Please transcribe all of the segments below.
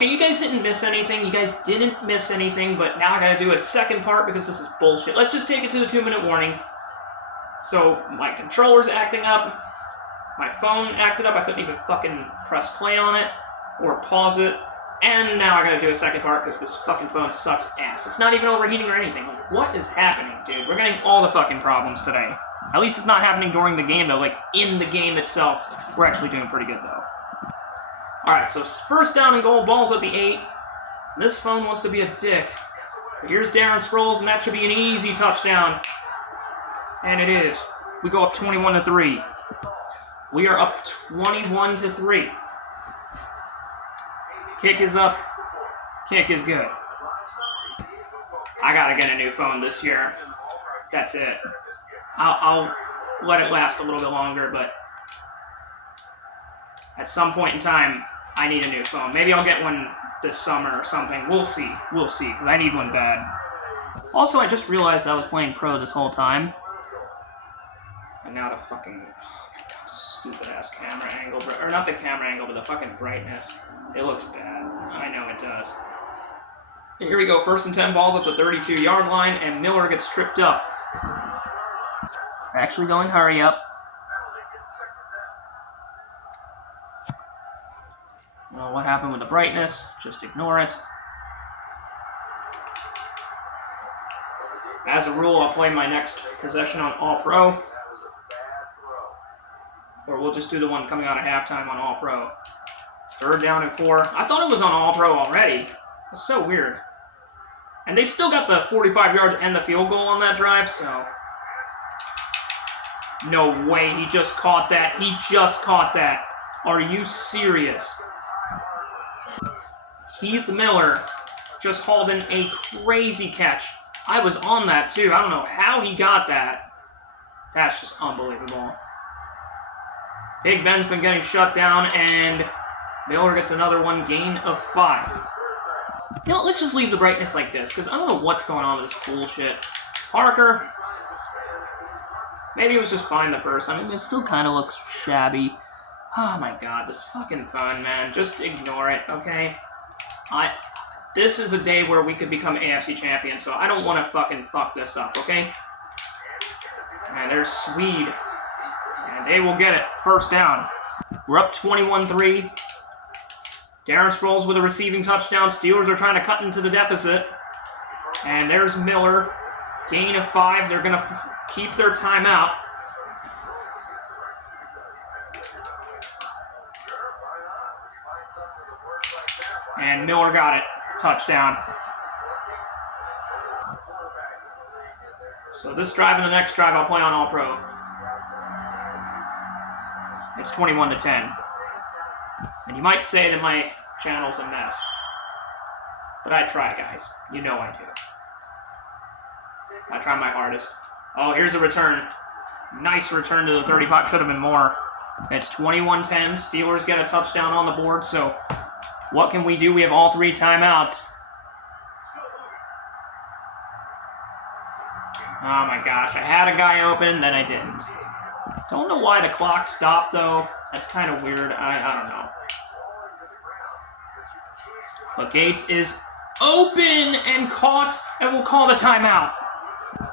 You guys didn't miss anything. You guys didn't miss anything, but now I gotta do a second part because this is bullshit. Let's just take it to the 2-minute warning. So, my controller's acting up. My phone acted up. I couldn't even fucking press play on it or pause it. And now I gotta do a second part because this fucking phone sucks ass. It's not even overheating or anything. Like, what is happening, dude? We're getting all the fucking problems today. At least it's not happening during the game, though. Like, in the game itself, we're actually doing pretty good, though. Alright, so first down and goal, ball's at the 8. This phone wants to be a dick. But here's Darren Sproles, and that should be an easy touchdown. And it is. We go up 21-3. We are up 21-3. Kick is up. Kick is good. I gotta get a new phone this year. That's it. I'll let it last a little bit longer, but at some point in time, I need a new phone. Maybe I'll get one this summer or something. We'll see. We'll see, because I need one bad. Also, I just realized I was playing pro this whole time. And now the fucking... Oh my god, stupid-ass camera angle. Or not the camera angle, but the fucking brightness. It looks bad. I know it does. And here we go. 1st and 10, balls at the 32-yard line, and Miller gets tripped up. We're actually going hurry up. Well, what happened with the brightness? Just ignore it. As a rule, I'll play my next possession on All-Pro. Or we'll just do the one coming out of halftime on All-Pro. It's 3rd down and 4. I thought it was on All-Pro already. That's so weird. And they still got the 45 yards and the field goal on that drive, so... No way, he just caught that. He just caught that. Are you serious? Heath Miller just hauled in a crazy catch. I was on that too. I don't know how he got that. That's just unbelievable. Big Ben's been getting shut down, and Miller gets another one, gain of 5. You know, let's just leave the brightness like this, because I don't know what's going on with this bullshit. Parker. Maybe it was just fine the first time. I mean, it still kind of looks shabby. Oh my god, this fucking phone, man. Just ignore it, okay? This is a day where we could become AFC champions, so I don't want to fucking fuck this up, okay? And there's Swede. And they will get it. 1st down. We're up 21-3. Darren Sproles with a receiving touchdown. Steelers are trying to cut into the deficit. And there's Miller. Gain of 5. They're going to keep their timeout. And Miller got it. Touchdown. So this drive and the next drive I'll play on All-Pro. It's 21-10. And you might say that my channel's a mess. But I try, guys. You know I do. I try my hardest. Oh, here's a return. Nice return to the 35. Should have been more. It's 21-10. Steelers get a touchdown on the board, so... What can we do? We have all 3 timeouts. Oh my gosh, I had a guy open, then I didn't. Don't know why the clock stopped, though. That's kind of weird. I don't know. But Gates is open and caught, and we'll call the timeout.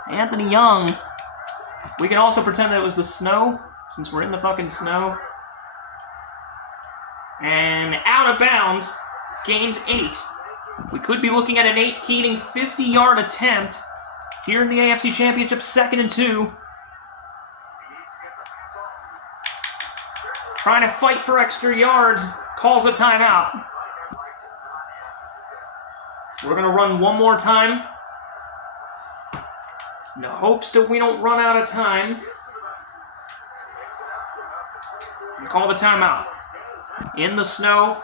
Anthony Young. We can also pretend that it was the snow, since we're in the fucking snow. And out of bounds, gains 8. We could be looking at an Nate Keating 50-yard attempt here in the AFC Championship, 2nd and 2. Trying to fight for extra yards, calls a timeout. We're going to run one more time. In the hopes that we don't run out of time. And call the timeout. In the snow.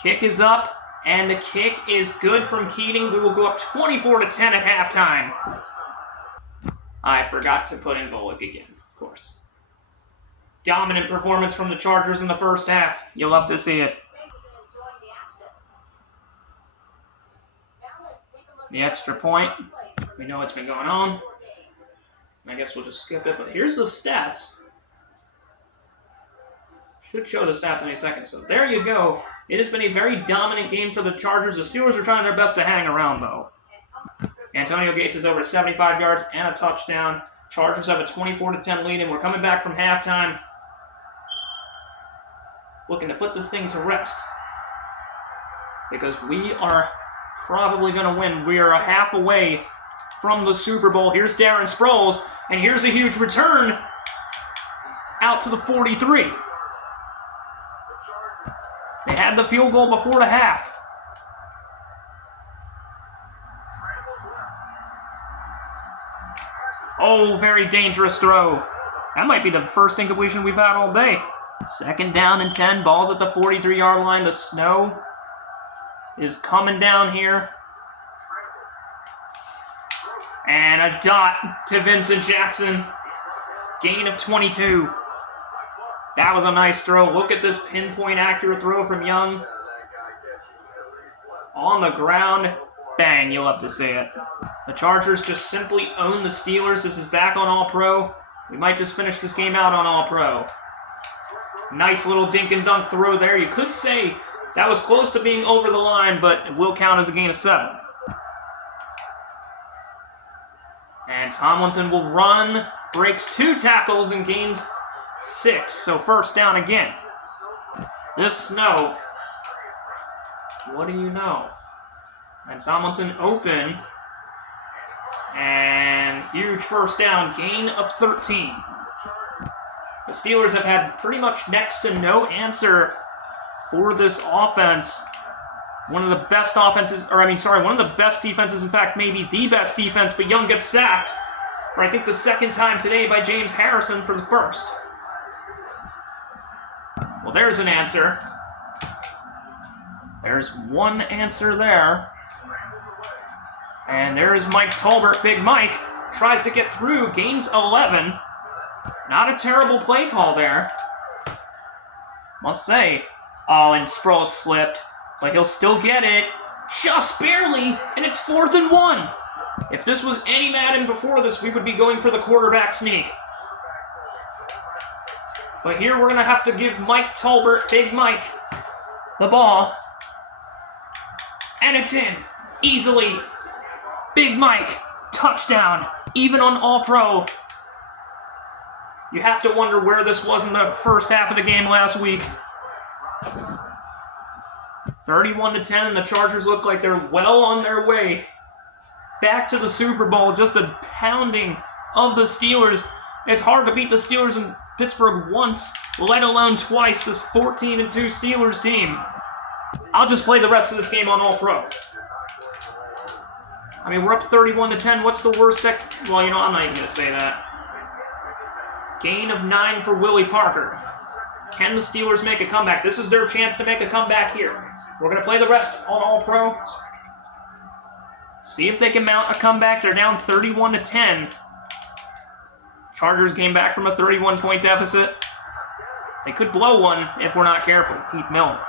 Kick is up, and the kick is good from Keating. We will go up 24-10 at halftime. I forgot to put in Golick again, of course. Dominant performance from the Chargers in the first half. You'll love to see it. The extra point. We know what's been going on. I guess we'll just skip it, but here's the stats. Should show the stats any second. So there you go. It has been a very dominant game for the Chargers. The Steelers are trying their best to hang around, though. Antonio Gates is over 75 yards and a touchdown. Chargers have a 24-10 lead, and we're coming back from halftime. Looking to put this thing to rest. Because we are probably going to win. We are a half away from the Super Bowl. Here's Darren Sproles, and here's a huge return out to the 43. They had the field goal before the half. Oh, very dangerous throw. That might be the first incompletion we've had all day. 2nd down and 10. Ball's at the 43-yard line. The snow is coming down here. And a dot to Vincent Jackson. Gain of 22. That was a nice throw. Look at this pinpoint accurate throw from Young. On the ground. Bang, you'll have to see it. The Chargers just simply own the Steelers. This is back on All-Pro. We might just finish this game out on All-Pro. Nice little dink and dunk throw there. You could say that was close to being over the line, but it will count as a gain of 7. And Tomlinson will run, breaks 2 tackles, and gains 6. So 1st down again. This snow, what do you know? And Tomlinson open. And huge 1st down, gain of 13. The Steelers have had pretty much next to no answer for this offense. One of the best offenses, one of the best defenses, in fact, maybe the best defense, but Young gets sacked for, I think, the 2nd time today by James Harrison for the 1st. Well, there's an answer. There's one answer there. And there is Mike Tolbert. Big Mike tries to get through, gains 11. Not a terrible play call there. Must say. Oh, and Sproles slipped. But he'll still get it. Just barely. And it's 4th and 1. If this was any Madden before this, we would be going for the quarterback sneak. But here we're going to have to give Mike Tolbert, Big Mike, the ball. And it's in. Easily. Big Mike. Touchdown. Even on All-Pro. You have to wonder where this was in the first half of the game last week. 31-10, and the Chargers look like they're well on their way back to the Super Bowl. Just a pounding of the Steelers. It's hard to beat the Steelers in Pittsburgh once, let alone twice, this 14-2 Steelers team. I'll just play the rest of this game on All-Pro. I mean, we're up 31-10. What's the worst Well, I'm not even going to say that. Gain of 9 for Willie Parker. Can the Steelers make a comeback? This is their chance to make a comeback here. We're going to play the rest on All-Pro. See if they can mount a comeback. They're down 31-10. Chargers came back from a 31-point deficit. They could blow one if we're not careful. Heath Milner.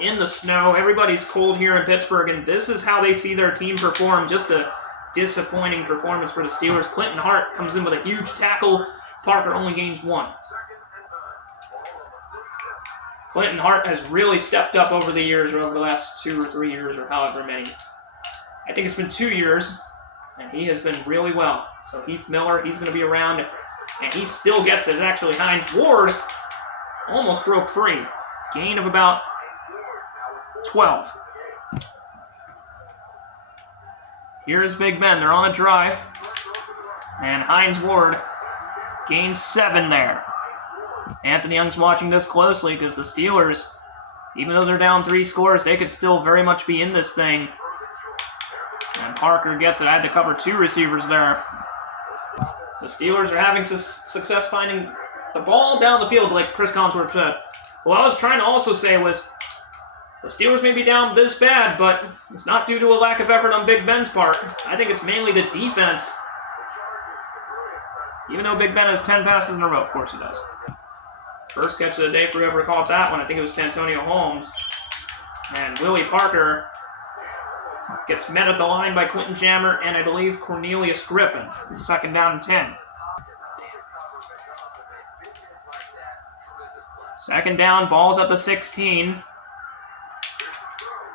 In the snow, everybody's cold here in Pittsburgh, and this is how they see their team perform. Just a disappointing performance for the Steelers. Clinton Hart comes in with a huge tackle. Parker only gains 1. Clinton Hart has really stepped up over the years, or over the last 2 or 3 years, or however many. I think it's been 2 years, and he has been really well. So Heath Miller, he's going to be around, and he still gets it. Actually, Hines Ward almost broke free. Gain of about 12. Here's Big Ben. They're on a drive. And Hines Ward gains 7 there. Anthony Young's watching this closely because the Steelers, even though they're down 3 scores, they could still very much be in this thing. And Parker gets it. I had to cover 2 receivers there. The Steelers are having success finding the ball down the field, like Chris Collinsworth said. What I was trying to also say was the Steelers may be down this bad, but it's not due to a lack of effort on Big Ben's part. I think it's mainly the defense. Even though Big Ben has 10 passes in a row, of course he does. First catch of the day for whoever caught that one. I think it was Santonio Holmes. And Willie Parker gets met at the line by Quentin Jammer and I believe Cornelius Griffin. 2nd down and 10. 2nd down, ball's at the 16.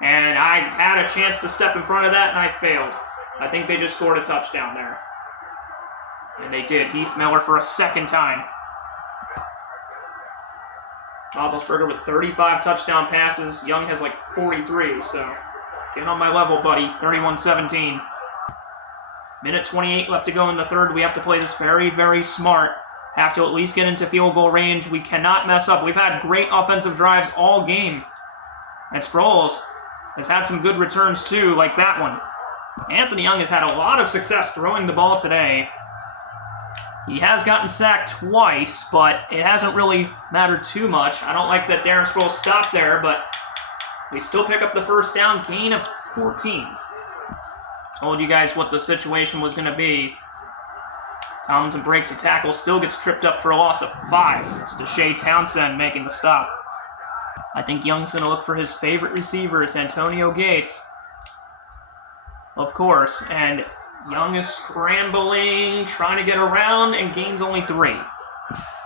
And I had a chance to step in front of that, and I failed. I think they just scored a touchdown there. And they did. Heath Miller for a second time. Roethlisberger with 35 touchdown passes. Young has like 43, so get on my level, buddy. 31-17. Minute 28 left to go in the third. We have to play this very, very smart. Have to at least get into field goal range. We cannot mess up. We've had great offensive drives all game. And Sproles has had some good returns too, like that one. Anthony Young has had a lot of success throwing the ball today. He has gotten sacked twice, but it hasn't really mattered too much. I don't like that Darren Sproles stopped there, but we still pick up the first down, gain of 14. Told you guys what the situation was going to be. Tomlinson breaks a tackle, still gets tripped up for a loss of 5. It's Deshae Townsend making the stop. I think Young's going to look for his favorite receiver. It's Antonio Gates. Of course, and Young is scrambling, trying to get around, and gains only 3.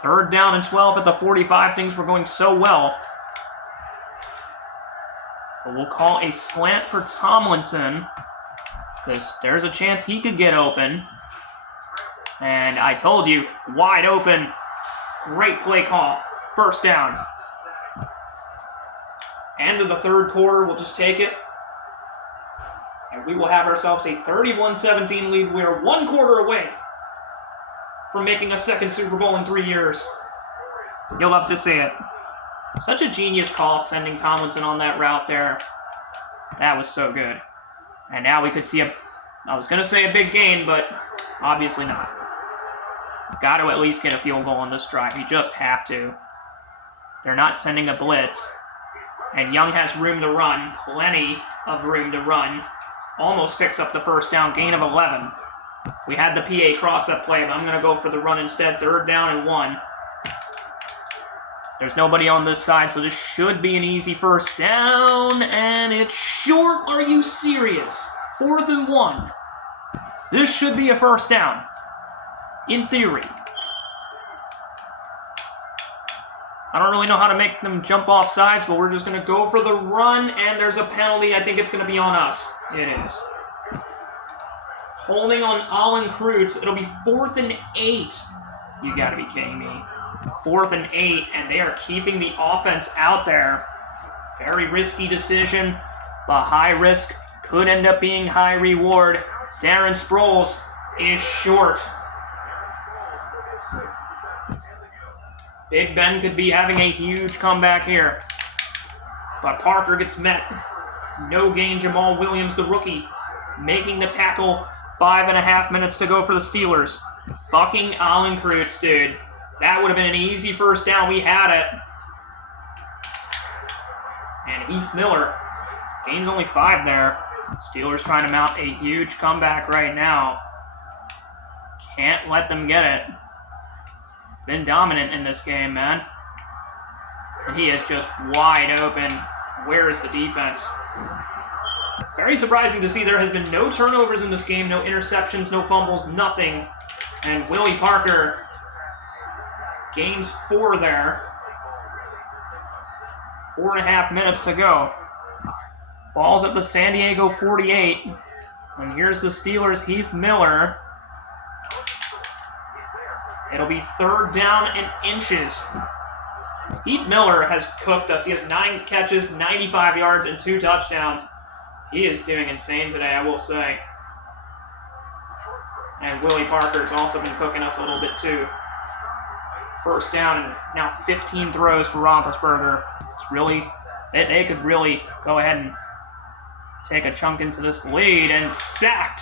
Third down and 12 at the 45. Things were going so well. But we'll call a slant for Tomlinson, because there's a chance he could get open. And I told you, wide open. Great play call. First down. End of the third quarter, we'll just take it. And we will have ourselves a 31-17 lead. We are 1 quarter away from making a second Super Bowl in 3 years. You'll love to see it. Such a genius call sending Tomlinson on that route there. That was so good. And now we could see I was going to say a big gain, but obviously not. Got to at least get a field goal on this drive. You just have to. They're not sending a blitz. And Young has room to run. Plenty of room to run. Almost picks up the first down. Gain of 11. We had the PA cross-up play, but I'm going to go for the run instead. Third down and 1. There's nobody on this side, so this should be an easy first down. And it's short. Are you serious? 4th and 1. This should be a first down. In theory. I don't really know how to make them jump off sides, but we're just going to go for the run, and there's a penalty. I think it's going to be on us. It is. Holding on Allen Kreutz. It'll be 4th and 8. You got to be kidding me. 4th and 8, and they are keeping the offense out there. Very risky decision, but high risk could end up being high reward. Darren Sproles is short. Big Ben could be having a huge comeback here. But Parker gets met. No gain. Jamal Williams, the rookie, making the tackle. 5.5 minutes to go for the Steelers. Fucking Allen Kreutz, dude. That would have been an easy first down. We had it. And Heath Miller gains only 5 there. Steelers trying to mount a huge comeback right now. Can't let them get it. Been dominant in this game, man. And he is just wide open. Where is the defense? Very surprising to see there has been no turnovers in this game, no interceptions, no fumbles, nothing. And Willie Parker gains 4 there. 4.5 minutes to go. Ball's at the San Diego 48. And here's the Steelers' Heath Miller. It'll be 3rd down and inches. Heath Miller has cooked us. He has 9 catches, 95 yards, and 2 touchdowns. He is doing insane today, I will say. And Willie Parker's also been cooking us a little bit too. First down and now 15 throws for Roethlisberger. It's really, they could really go ahead and take a chunk into this lead, and sacked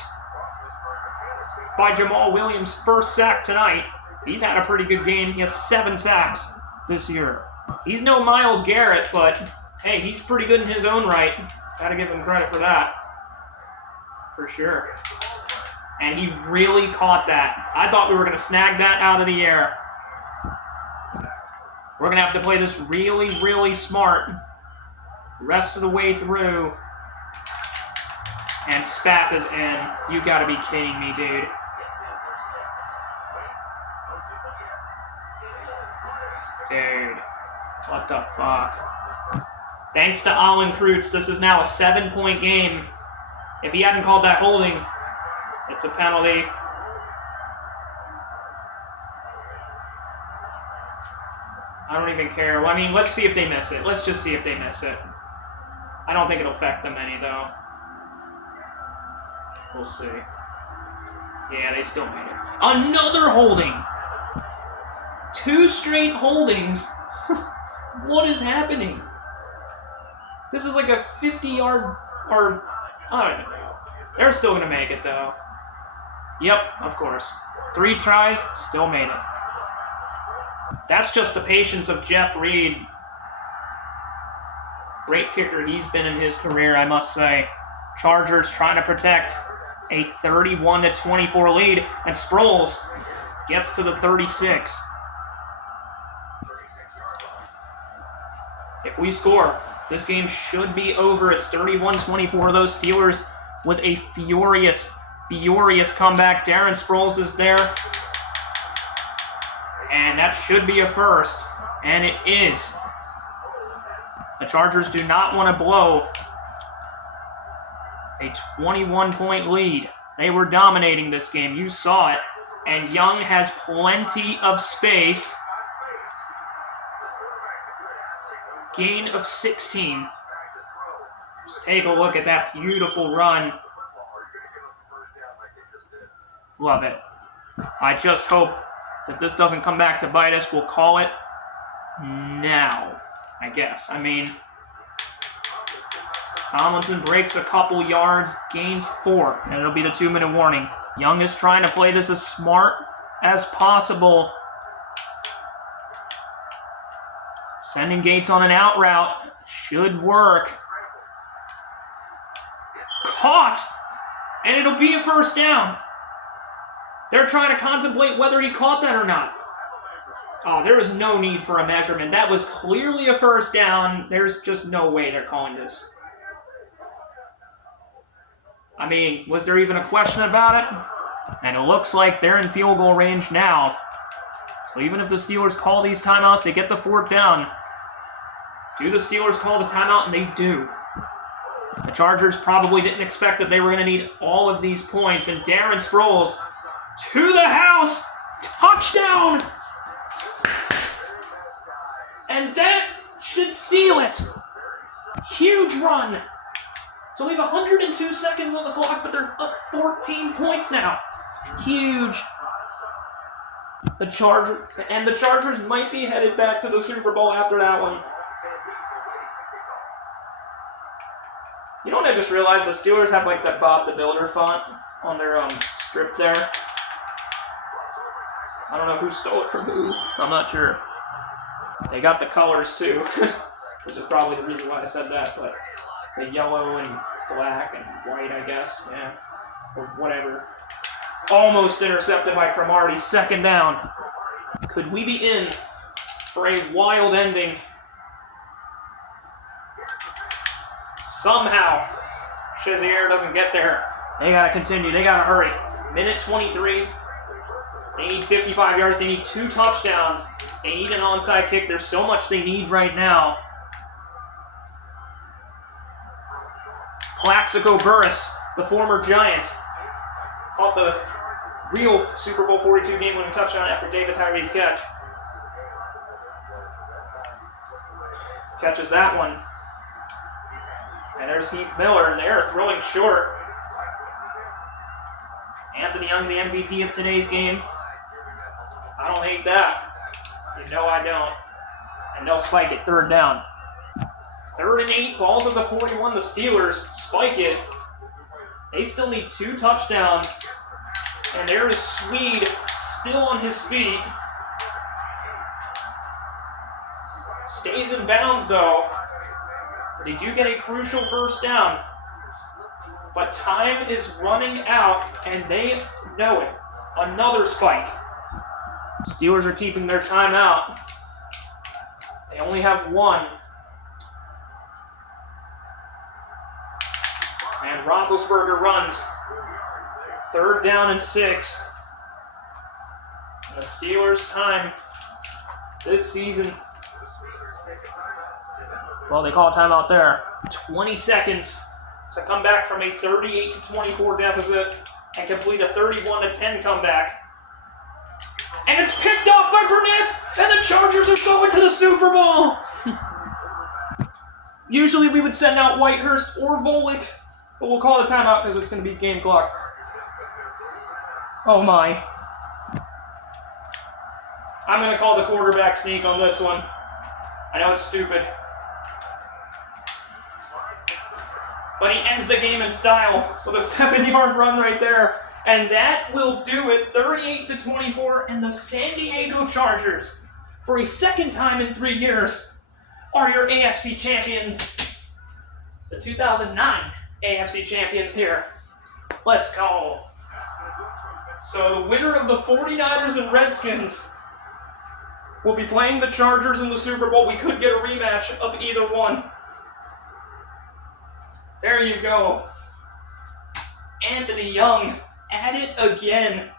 by Jamal Williams. First sack tonight. He's had a pretty good game. He has 7 sacks this year. He's no Myles Garrett, but hey, he's pretty good in his own right. Gotta give him credit for that. For sure. And he really caught that. I thought we were going to snag that out of the air. We're going to have to play this really, really smart rest of the way through. And Spath is in. You gotta be kidding me, dude. Dude. What the fuck? Thanks to Alan Kreutz, this is now a 7-point game. If he hadn't called that holding, it's a penalty. I don't even care. Well, I mean, let's see if they miss it. Let's just see if they miss it. I don't think it'll affect them any, though. We'll see. Yeah, they still made it. Another holding! 2 straight holdings? What is happening? This is like a 50-yard, or, I don't know. They're still going to make it, though. Yep, of course. 3 tries, still made it. That's just the patience of Jeff Reed. Great kicker he's been in his career, I must say. Chargers trying to protect a 31-24 lead, and Sproles gets to the 36. If we score, this game should be over. It's 31-24. Those Steelers with a furious comeback. Darren Sproles is there. And that should be a first. And it is. The Chargers do not want to blow a 21-point lead. They were dominating this game. You saw it. And Young has plenty of space. Gain of 16. Just take a look at that beautiful run. Love it. I just hope if this doesn't come back to bite us, we'll call it now, I guess. I mean, Tomlinson breaks a couple yards, gains 4, and it'll be the 2-minute warning. Young is trying to play this as smart as possible. Sending Gates on an out route should work. Caught! And it'll be a first down. They're trying to contemplate whether he caught that or not. Oh, there was no need for a measurement. That was clearly a first down. There's just no way they're calling this. I mean, was there even a question about it? And it looks like they're in field goal range now. So even if the Steelers call these timeouts, they get the 4th down. Do the Steelers call the timeout? And they do. The Chargers probably didn't expect that they were going to need all of these points. And Darren Sproles to the house. Touchdown! And that should seal it. Huge run. So we have 102 seconds on the clock, but they're up 14 points now. Huge. The Chargers might be headed back to the Super Bowl after that one. You know what I just realized? The Steelers have like that Bob the Builder font on their strip there. I don't know who stole it from who. I'm not sure. They got the colors too, which is probably the reason why I said that, but the yellow and black and white, I guess, yeah, or whatever. Almost intercepted by Cromartie, 2nd down. Could we be in for a wild ending? Somehow, Shazier doesn't get there. They gotta continue, they gotta hurry. Minute 23. They need 55 yards, they need 2 touchdowns. They need an onside kick. There's so much they need right now. Plaxico Burress, the former Giant, caught the real Super Bowl 42 game-winning touchdown after David Tyree's catch. Catches that one. And there's Heath Miller, and they're throwing short. Anthony Young, the MVP of today's game. I don't hate that. You know I don't. And they'll spike it, 3rd down. 3rd and 8, balls at the 41. The Steelers spike it. They still need 2 touchdowns. And there is Swede still on his feet. Stays in bounds though. They do get a crucial first down. But time is running out and they know it. Another spike. Steelers are keeping their timeout. They only have 1. And Roethlisberger runs. 3rd down and 6. The Steelers' time this season Well, they call a timeout there. 20 seconds to come back from a 38-24 deficit and complete a 31-10 comeback. And it's picked off by Burnett, and the Chargers are going to the Super Bowl. Usually we would send out Whitehurst or Volek, but we'll call it a timeout because it's going to be game clock. Oh my. I'm going to call the quarterback sneak on this one. I know it's stupid. But he ends the game in style with a 7-yard run right there. And that will do it, 38-24, and the San Diego Chargers, for a second time in 3 years, are your AFC champions. The 2009 AFC champions here. Let's go. So the winner of the 49ers and Redskins will be playing the Chargers in the Super Bowl. We could get a rematch of either one. There you go. Anthony Young at it again.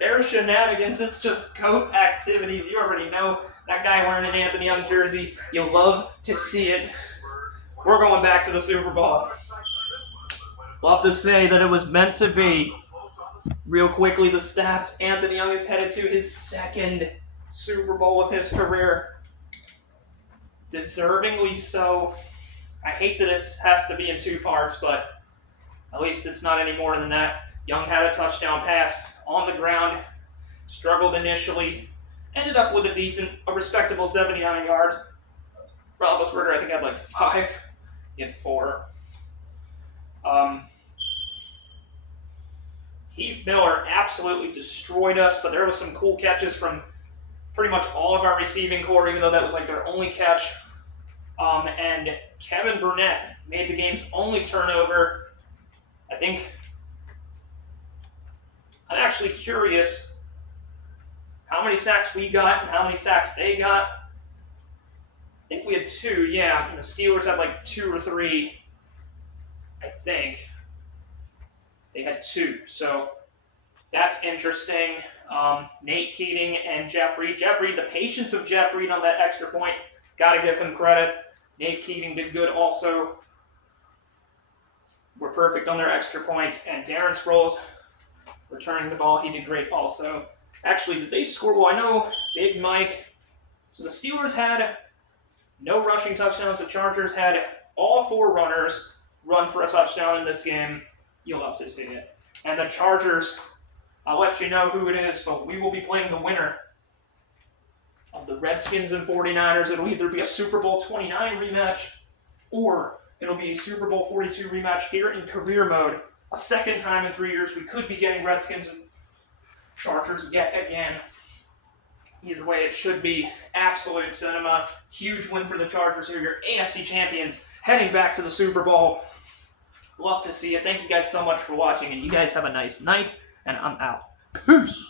There's shenanigans. It's just GOAT activities. You already know that guy wearing an Anthony Young jersey. You'll love to see it. We're going back to the Super Bowl. Love to say that it was meant to be. Real quickly, the stats. Anthony Young is headed to his second Super Bowl of his career. Deservingly so. I hate that this has to be in 2 parts, but at least it's not any more than that. Young had a touchdown pass on the ground, struggled initially, ended up with a respectable 79 yards. Roethlisberger, I think, had like 5. He had 4. Heath Miller absolutely destroyed us, but there was some cool catches from pretty much all of our receiving core, even though that was like their only catch. And Kevin Burnett made the game's only turnover. I'm actually curious how many sacks we got and how many sacks they got. I think we had 2, yeah. And the Steelers had like 2 or 3, I think. They had 2, so that's interesting. Nate Keating and Jeff Reed. The patience of Jeff Reed on that extra point, got to give him credit. Nate Keating did good also. We're perfect on their extra points. And Darren Sproles returning the ball. He did great also. Actually, did they score? Well, I know Big Mike. So the Steelers had no rushing touchdowns. The Chargers had all 4 runners run for a touchdown in this game. You'll love to see it. And the Chargers, I'll let you know who it is, but we will be playing the winner of the Redskins and 49ers. It'll either be a Super Bowl 29 rematch or it'll be a Super Bowl 42 rematch here in career mode. A second time in 3 years, we could be getting Redskins and Chargers yet again. Either way, it should be absolute cinema. Huge win for the Chargers here, your AFC champions, heading back to the Super Bowl. Love to see it. Thank you guys so much for watching, and you guys have a nice night, and I'm out. Peace!